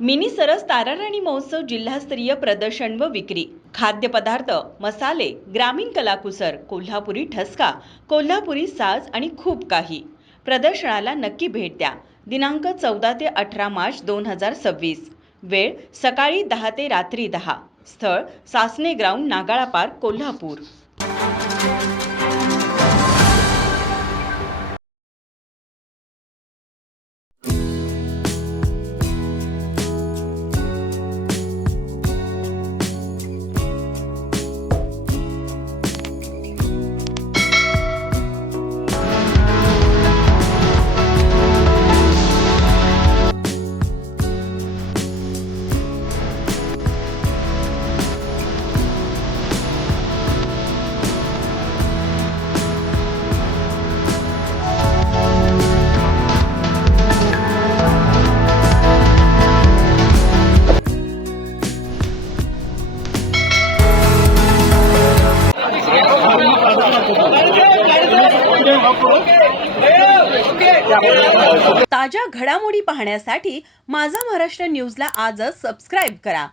Mini सरस ताराराणी महोत्सव जिल्हास्तरीय प्रदर्शन व विक्री, खाद्यपदार्थ, मसाले, ग्रामीण कलाकुसर, कोल्हापुरी ठसका, कोल्हापुरी साज आणि खूप काही. प्रदर्शनाला नक्की भेट द्या. दिनांक 14 ते 18 मार्च 2026. वेळ सकाळी 10 ते रात्री 10. स्थळ सासने ग्राउंड, नागाळा पार्क, कोल्हापूर. ताज्या घडामोडी पाहण्यासाठी माझा महाराष्ट्र न्यूजला आजच सबस्क्राईब करा.